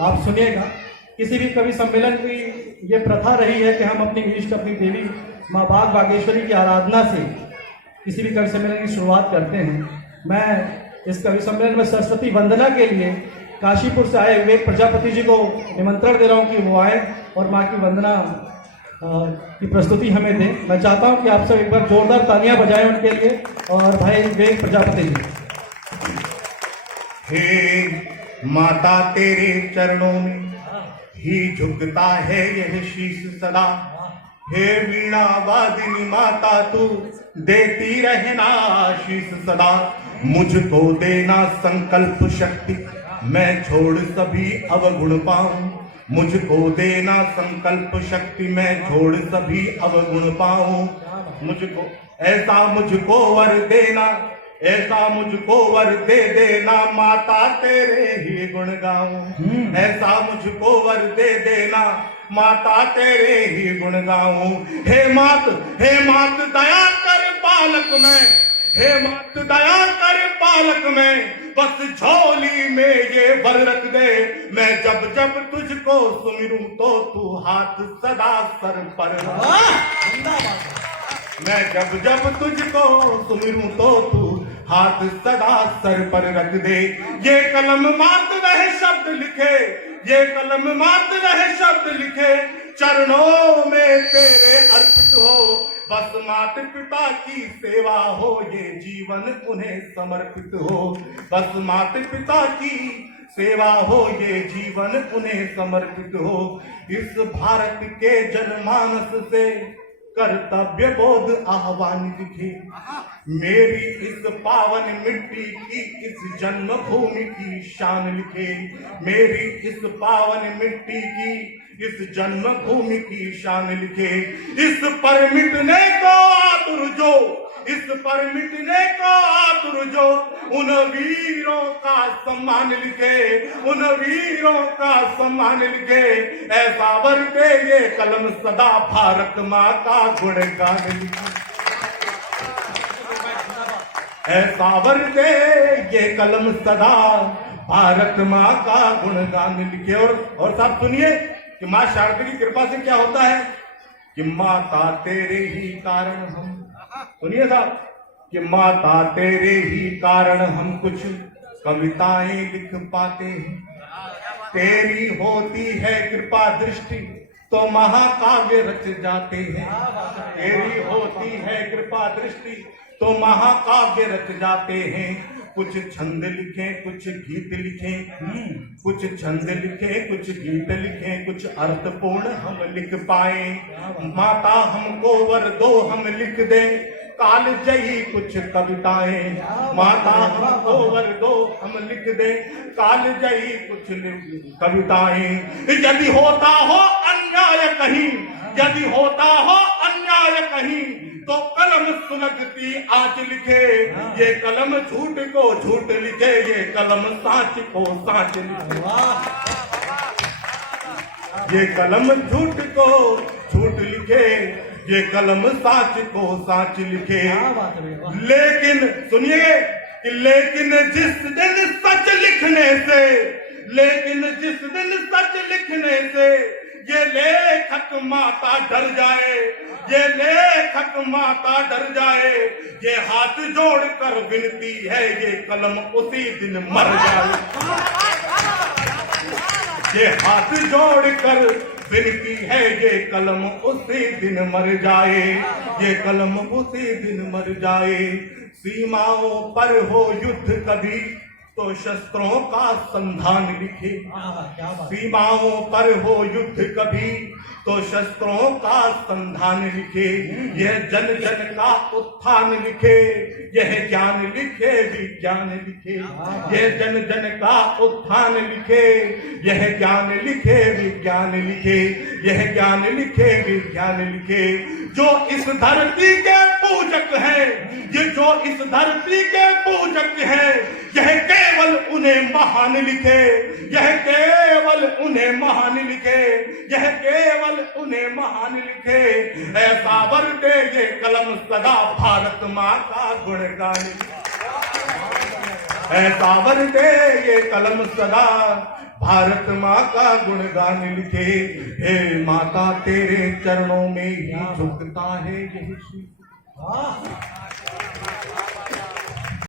आप सुनिएगा। किसी भी कवि सम्मेलन की ये प्रथा रही है कि हम अपनी इष्ट, अपनी देवी माँ बाग बागेश्वरी की आराधना से किसी भी कवि सम्मेलन की शुरुआत करते हैं। मैं इस कवि सम्मेलन में सरस्वती वंदना के लिए काशीपुर से आए विवेक प्रजापति जी को निमंत्रण दे रहा हूँ कि वो आए और माँ की वंदना की प्रस्तुति हमें दें। मैं चाहता हूँ कि आप सब एक बार जोरदार तालियां बजाएं उनके लिए। और भाई विवेक प्रजापति जी। हे माता, तेरे चरणों में ही झुकता है यह शीश सदा। हे वीणा वादिनी माता, तू देती रहना आशीष सदा। मुझको देना संकल्प शक्ति, मैं छोड़ सभी अवगुण पाऊं। मुझको देना संकल्प शक्ति, मैं छोड़ सभी अवगुण पाऊं। मुझको ऐसा मुझको वर देना, ऐसा मुझको वर दे देना माता, तेरे ही गुण गाऊं। ऐसा मुझको वर दे देना माता, तेरे ही गुण गाऊं। हे मात दया कर पालक में, हे मात दया कर पालक में, बस झोली में ये वर रख दे। मैं जब जब तुझको सुमिरूं तो तू हाथ सदा सर पर रख। मैं जब जब तुझको सुमिरूं तो तू हाथ सदा सर पर रख दे। ये कलम मात रहे शब्द लिखे, ये कलम मात रहे शब्द लिखे, चरणों में तेरे अर्पित हो। बस माता पिता की सेवा हो, ये जीवन उन्हें समर्पित हो। बस माता पिता की सेवा हो, ये जीवन उन्हें समर्पित हो। इस भारत के जनमानस से कर्तव्य बोध आह्वान लिखे। मेरी इस पावन मिट्टी की, इस जन्मभूमि की शान लिखे। मेरी इस पावन मिट्टी की, इस जन्मभूमि की शान लिखे। इस पर मिटने को आतुर जो, इस पर मिटने को आतुर जो, उन वीरों का सम्मान लिखे। उन वीरों का सम्मान लिखे। ऐसा वर दे ये कलम सदा, भारत माँ का गुणगान लिखे। ऐसा वर दे ये कलम सदा, भारत माँ का गुणगान लिखे। और साहब सुनिए कि माँ शारदा की कृपा से क्या होता है कि माता तेरे ही कारण हम, सुनिए साहब, कि माता तेरे ही कारण हम कुछ कविताएं लिख पाते हैं। तेरी होती है कृपा दृष्टि तो महाकाव्य रच जाते हैं। तेरी होती है कृपा दृष्टि तो महाकाव्य रच जाते हैं। कुछ छंद लिखे, कुछ गीत लिखे, कुछ छंद लिखे, कुछ गीत लिखे, कुछ अर्थपूर्ण हम लिख पाए। माता हमको वर दो, हम लिख दे काल जयी कुछ कविताएं। माता हमको वर दो, हम लिख दे काल जयी कुछ कविताएं। यदि होता हो अन्याय कहीं, यदि होता हो अन्याय कहीं, तो कलम सुलगती आज लिखे। ये कलम झूठ को झूठ लिखे, ये कलम साच को साच लिखे। ये कलम झूठ को झूठ लिखे, ये कलम साच को साच लिखे। लेकिन सुनिए कि लेकिन जिस दिन सच लिखने से, लेकिन जिस दिन सच लिखने से ये लेखक माता डर जाए, ये लेखक माता डर जाए, ये हाथ जोड़कर विनती है ये कलम उसी दिन मर जाए। ये हाथ जोड़कर विनती है ये कलम उसी दिन मर जाए। ये कलम उसी दिन मर जाए। सीमाओं पर हो युद्ध कभी तो शस्त्रों का संधान लिखे। सीमाओं पर हो युद्ध कभी तो शस्त्रों का संधान लिखे। यह जन जन का उत्थान लिखे, यह ज्ञान लिखे विज्ञान लिखे। यह जन जन का उत्थान लिखे, यह ज्ञान लिखे विज्ञान लिखे। यह ज्ञान लिखे विज्ञान लिखे। जो इस धरती के पूजक हैं, ये जो इस धरती के पूजक हैं, यह केवल उन्हें महान लिखे। यह केवल उन्हें महान लिखे। यह केवल उन्हें महान लिखे। ऐसा वर दे ये कलम सदा, भारत माँ का गुणगान। ऐसा वर दे ये कलम सदा, भारत माँ का गुणगान लिखे। हे माता तेरे चरणों में ही झुकता है यह शीश। वाह